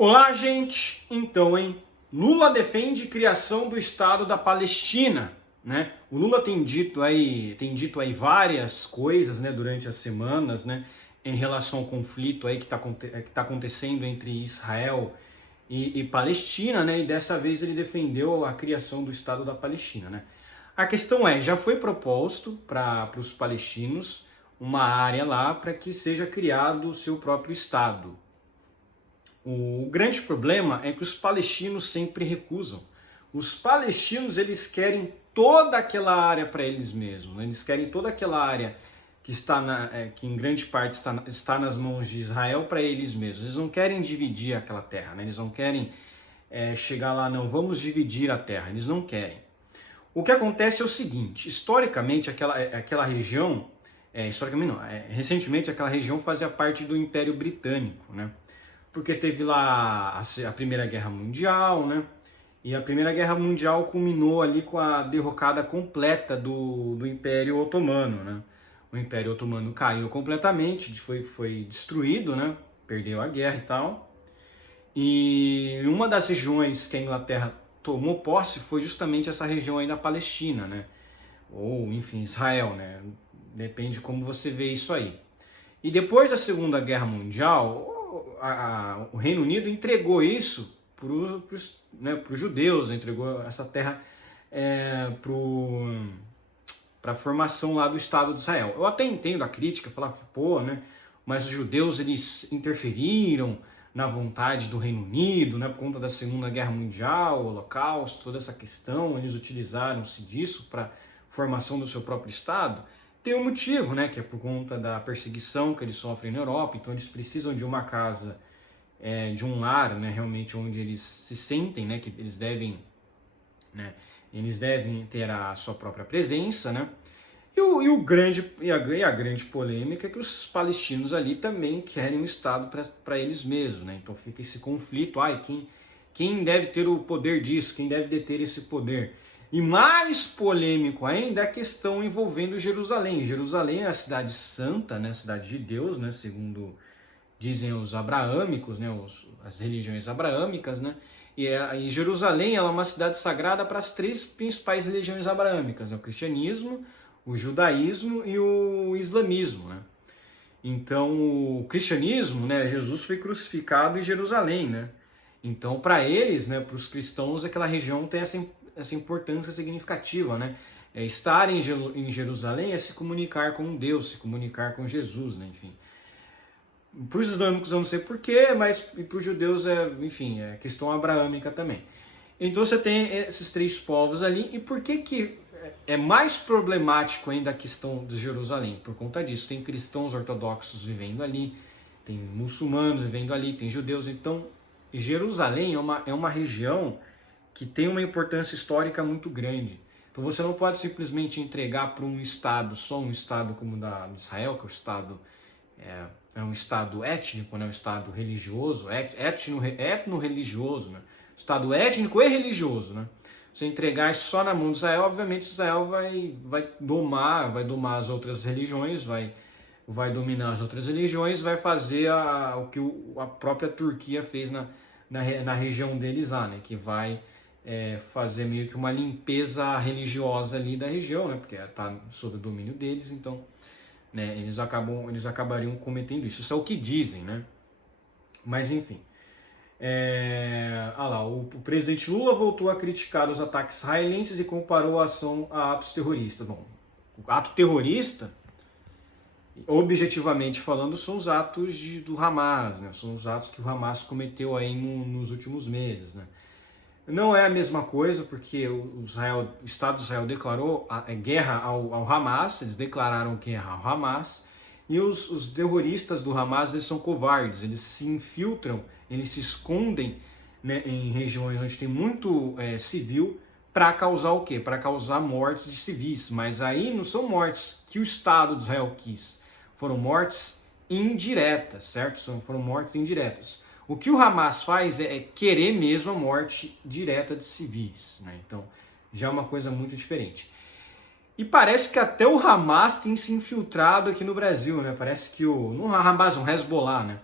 Olá, gente! Então, Lula defende criação do Estado da Palestina, né? O Lula tem dito aí várias coisas, né, durante as semanas, né, em relação ao conflito aí que tá acontecendo entre Israel e Palestina, né? E dessa vez ele defendeu a criação do Estado da Palestina, né? A questão é, já foi proposto para os palestinos uma área lá para que seja criado o seu próprio Estado. O grande problema é que os palestinos sempre recusam. Os palestinos, eles querem toda aquela área para eles mesmos, né? Eles querem toda aquela área que que em grande parte está nas mãos de Israel para eles mesmos. Eles não querem dividir aquela terra, né? Eles não querem chegar lá, não, vamos dividir a terra. Eles não querem. O que acontece é o seguinte, historicamente aquela região, historicamente não, recentemente aquela região fazia parte do Império Britânico, né? Porque teve lá a Primeira Guerra Mundial, né? E a Primeira Guerra Mundial culminou ali com a derrocada completa do Império Otomano, né? O Império Otomano caiu completamente, foi destruído, né? Perdeu a guerra e tal. E uma das regiões que a Inglaterra tomou posse foi justamente essa região aí da Palestina, né? Ou, enfim, Israel, né? Depende de como você vê isso aí. E depois da Segunda Guerra Mundial, o Reino Unido entregou isso para os judeus, entregou essa terra para a formação lá do Estado de Israel. Eu até entendo a crítica, falar que, pô, né, mas os judeus eles interferiram na vontade do Reino Unido, né, por conta da Segunda Guerra Mundial, o Holocausto, toda essa questão, eles utilizaram-se disso para a formação do seu próprio Estado. Tem um motivo, né, que é por conta da perseguição que eles sofrem na Europa, então eles precisam de uma casa, de um lar, né, realmente onde eles se sentem, né, que eles devem ter a sua própria presença, né, e a grande polêmica é que os palestinos ali também querem um Estado para eles mesmos, né, então fica esse conflito, quem deve ter o poder disso, quem deve deter esse poder. E mais polêmico ainda é a questão envolvendo Jerusalém. Jerusalém é a cidade santa, né, a cidade de Deus, né, segundo dizem os abraâmicos, né, as religiões abraâmicas, né, e Jerusalém ela é uma cidade sagrada para as três principais religiões abraâmicas, né, o cristianismo, o judaísmo e o islamismo, né. Então, o cristianismo, né, Jesus foi crucificado em Jerusalém, né. Então, para eles, né, para os cristãos, aquela região tem essa importância significativa, né? Estar em Jerusalém é se comunicar com Deus, se comunicar com Jesus, né? Enfim. Para os islâmicos eu não sei porquê, mas para os judeus enfim, é questão abraâmica também. Então você tem esses três povos ali, e por que é mais problemático ainda a questão de Jerusalém? Por conta disso, tem cristãos ortodoxos vivendo ali, tem muçulmanos vivendo ali, tem judeus, então Jerusalém é uma região que tem uma importância histórica muito grande. Então você não pode simplesmente entregar para um Estado, só um Estado como o da Israel, que é o Estado é um Estado étnico, né? Um Estado religioso, etno-religioso, né? Estado étnico e religioso, né? Você entregar isso só na mão de Israel, obviamente Israel vai domar as outras religiões, vai dominar as outras religiões, vai fazer o que a própria Turquia fez na região deles lá, né? Que vai fazer meio que uma limpeza religiosa ali da região, né? Porque está sob o domínio deles, então, né, eles acabariam cometendo isso. Isso é o que dizem, né? Mas enfim. O presidente Lula voltou a criticar os ataques israelenses e comparou a ação a atos terroristas. Bom, o ato terrorista, objetivamente falando, são os atos do Hamas, né? São os atos que o Hamas cometeu aí nos últimos meses, né? Não é a mesma coisa, porque o Estado de Israel declarou guerra ao Hamas, eles declararam guerra ao Hamas, e os terroristas do Hamas eles são covardes, eles se infiltram, eles se escondem, né, em regiões onde tem muito civil, para causar o quê? Para causar mortes de civis, mas aí não são mortes que o Estado de Israel quis, foram mortes indiretas, certo? Foram mortes indiretas. O que o Hamas faz é querer mesmo a morte direta de civis, né? Então, já é uma coisa muito diferente. E parece que até o Hamas tem se infiltrado aqui no Brasil, né? Parece que no Hamas, o Hezbollah, né?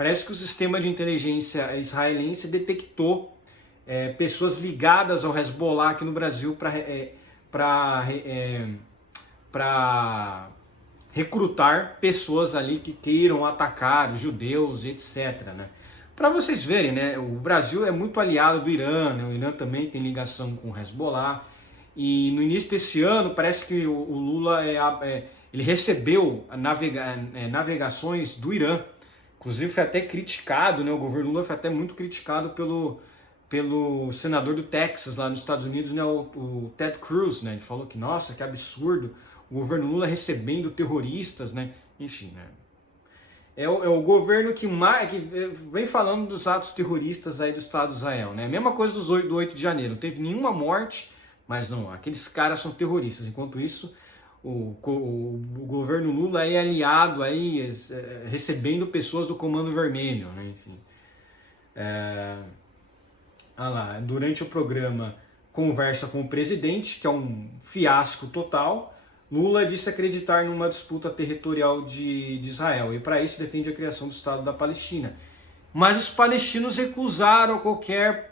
Parece que o sistema de inteligência israelense detectou pessoas ligadas ao Hezbollah aqui no Brasil para recrutar pessoas ali que queiram atacar judeus, etc. Né? Para vocês verem, né, o Brasil é muito aliado do Irã, né? O Irã também tem ligação com o Hezbollah, e no início desse ano parece que o Lula ele recebeu navegações do Irã, inclusive foi até criticado, né, o governo Lula foi até muito criticado pelo senador do Texas lá nos Estados Unidos, né, o Ted Cruz, né, ele falou que, nossa, que absurdo, o governo Lula recebendo terroristas, né, enfim, né. É o governo que vem falando dos atos terroristas aí do Estado de Israel, né? Mesma coisa do 8 de janeiro, não teve nenhuma morte, mas não, aqueles caras são terroristas. Enquanto isso, o governo Lula é aliado aí, recebendo pessoas do Comando Vermelho, né? Enfim. Durante o programa Conversa com o Presidente, que é um fiasco total, Lula disse acreditar numa disputa territorial de Israel e para isso defende a criação do Estado da Palestina. Mas os palestinos recusaram qualquer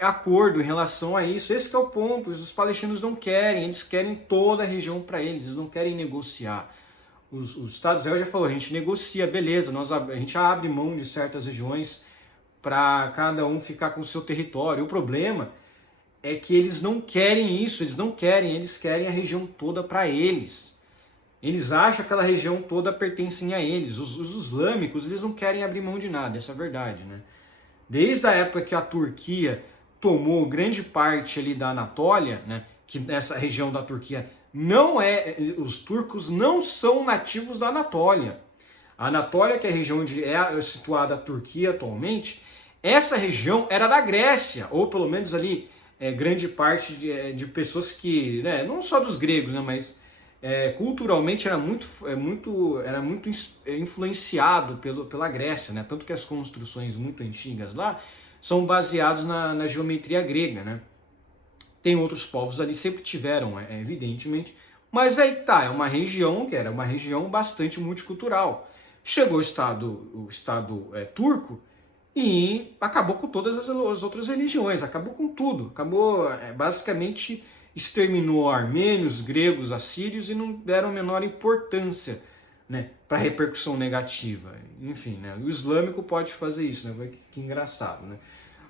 acordo em relação a isso. Esse que é o ponto. Os palestinos não querem, eles querem toda a região para eles não querem negociar. O Estado de Israel já falou, a gente negocia, beleza, a gente abre mão de certas regiões para cada um ficar com o seu território. O problema é que eles não querem isso, eles querem a região toda para eles. Eles acham que aquela região toda pertence a eles. Os islâmicos, eles não querem abrir mão de nada, essa é a verdade, né? Desde a época que a Turquia tomou grande parte ali da Anatólia, né, que nessa região da Turquia os turcos não são nativos da Anatólia. A Anatólia, que é a região onde é situada a Turquia atualmente, essa região era da Grécia, ou pelo menos ali grande parte de pessoas que, né, não só dos gregos, né, mas culturalmente era muito influenciado pela Grécia, né, tanto que as construções muito antigas lá são baseadas na geometria grega, né. Tem outros povos ali, sempre tiveram, evidentemente, mas aí tá, é uma região que era uma região bastante multicultural. Chegou o Estado turco, e acabou com todas as outras religiões, acabou com tudo, basicamente exterminou armênios, gregos, assírios e não deram a menor importância, né, para a repercussão negativa. Enfim, né, o islâmico pode fazer isso, né, que engraçado. Né?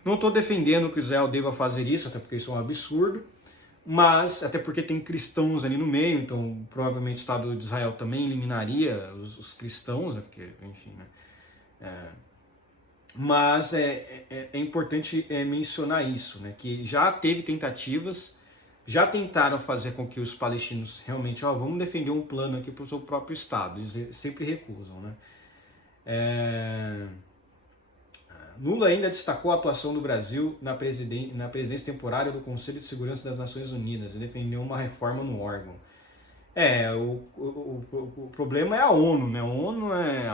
Não estou defendendo que Israel deva fazer isso, até porque isso é um absurdo, mas até porque tem cristãos ali no meio, então provavelmente o Estado de Israel também eliminaria os cristãos, porque, enfim, né, mas é importante mencionar isso, né? Que já teve tentativas, já tentaram fazer com que os palestinos realmente, vamos defender um plano aqui para o seu próprio Estado, eles sempre recusam, né? Lula ainda destacou a atuação do Brasil na presidência temporária do Conselho de Segurança das Nações Unidas e defendeu uma reforma no órgão. O problema é a ONU, né? A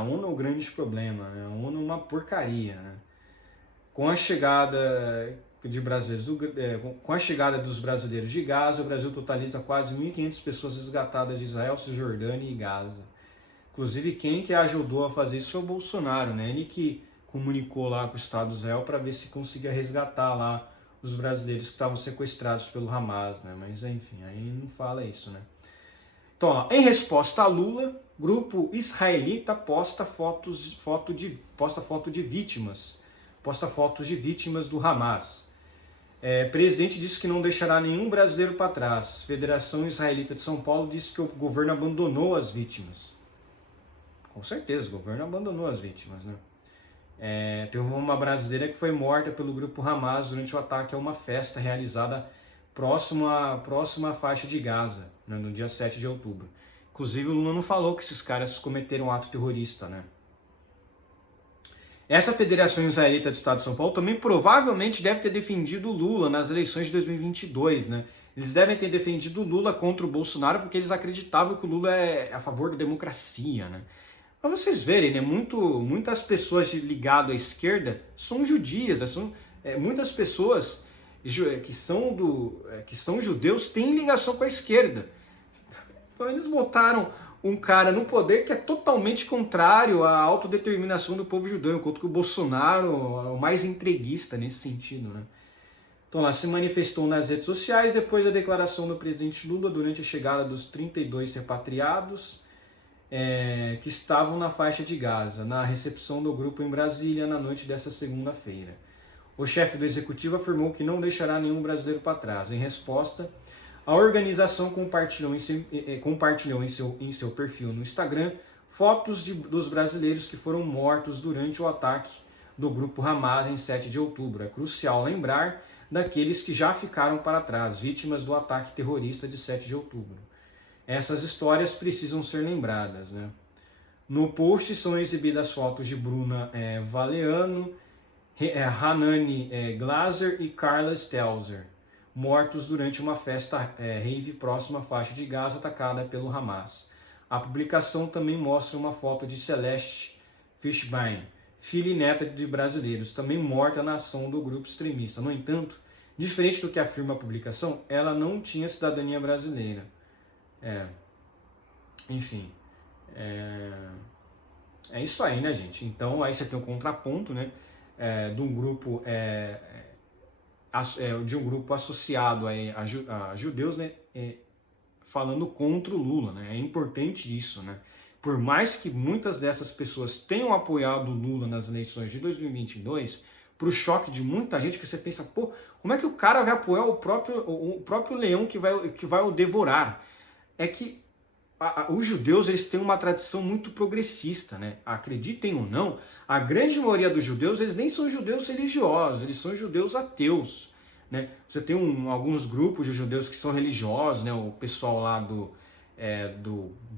ONU é o grande problema, né? A ONU é uma porcaria, né? Com a chegada dos brasileiros de Gaza, o Brasil totaliza quase 1.500 pessoas resgatadas de Israel, Cisjordânia e Gaza. Inclusive, quem que ajudou a fazer isso foi o Bolsonaro, né? Ele que comunicou lá com o Estado de Israel para ver se conseguia resgatar lá os brasileiros que estavam sequestrados pelo Hamas, né? Mas enfim, aí não fala isso, né? Então, em resposta a Lula, grupo israelita posta fotos de vítimas do Hamas. Presidente disse que não deixará nenhum brasileiro para trás. Federação Israelita de São Paulo disse que o governo abandonou as vítimas. Com certeza, o governo abandonou as vítimas, né? Teve uma brasileira que foi morta pelo grupo Hamas durante o ataque a uma festa realizada próximo à faixa de Gaza, né, no dia 7 de outubro. Inclusive, o Lula não falou que esses caras cometeram um ato terrorista, né? Essa Federação Israelita do Estado de São Paulo também provavelmente deve ter defendido o Lula nas eleições de 2022, né? Eles devem ter defendido o Lula contra o Bolsonaro porque eles acreditavam que o Lula é a favor da democracia, né? Para vocês verem, né? Muitas pessoas ligadas à esquerda são judias, muitas pessoas que são judeus têm ligação com a esquerda. Então eles botaram um cara no poder que é totalmente contrário à autodeterminação do povo judeu, enquanto que o Bolsonaro é o mais entreguista nesse sentido, né? Então lá se manifestou nas redes sociais depois da declaração do presidente Lula durante a chegada dos 32 repatriados que estavam na faixa de Gaza, na recepção do grupo em Brasília na noite dessa segunda-feira. O chefe do executivo afirmou que não deixará nenhum brasileiro para trás. Em resposta, a organização compartilhou em seu perfil no Instagram fotos dos brasileiros que foram mortos durante o ataque do grupo Hamas em 7 de outubro. É crucial lembrar daqueles que já ficaram para trás, vítimas do ataque terrorista de 7 de outubro. Essas histórias precisam ser lembradas, né? No post são exibidas fotos de Bruna Valeano, Hanani Glaser e Carla Stelzer, mortos durante uma festa rave próxima à faixa de Gaza atacada pelo Hamas. A publicação também mostra uma foto de Celeste Fishbein, filha e neta de brasileiros, também morta na ação do grupo extremista. No entanto, diferente do que afirma a publicação, ela não tinha cidadania brasileira. Enfim, é isso aí, né, gente? Então, aí você tem um contraponto, né, de um grupo associado a judeus, né, falando contra o Lula, né? É importante isso, né? Por mais que muitas dessas pessoas tenham apoiado o Lula nas eleições de 2022, para o choque de muita gente, que você pensa, pô, como é que o cara vai apoiar o próprio leão que vai o devorar? É que os judeus, eles têm uma tradição muito progressista, né? Acreditem ou não, a grande maioria dos judeus, eles nem são judeus religiosos, eles são judeus ateus, né? Você tem alguns grupos de judeus que são religiosos, né? O pessoal lá do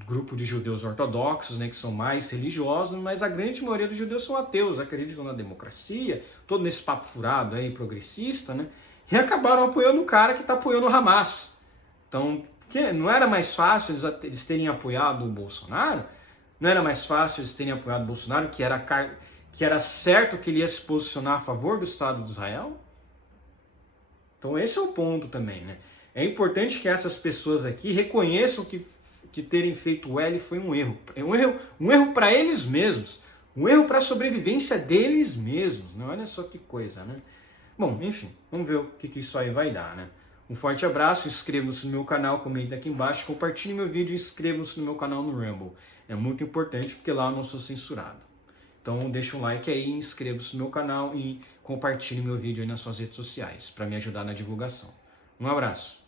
grupo de judeus ortodoxos, né? Que são mais religiosos, mas a grande maioria dos judeus são ateus, acreditam na democracia, todo nesse papo furado aí, progressista, né? E acabaram apoiando o cara que está apoiando o Hamas. Então, não era mais fácil eles terem apoiado o Bolsonaro? Não era mais fácil eles terem apoiado o Bolsonaro, que era certo que ele ia se posicionar a favor do Estado de Israel? Então esse é o ponto também, né? É importante que essas pessoas aqui reconheçam que terem feito o L foi um erro. É um erro para eles mesmos. Um erro para a sobrevivência deles mesmos. Né? Olha só que coisa, né? Bom, enfim, vamos ver o que isso aí vai dar, né? Um forte abraço, inscreva-se no meu canal, comente aqui embaixo, compartilhe meu vídeo e inscreva-se no meu canal no Rumble. É muito importante porque lá eu não sou censurado. Então deixa um like aí, inscreva-se no meu canal e compartilhe meu vídeo aí nas suas redes sociais para me ajudar na divulgação. Um abraço.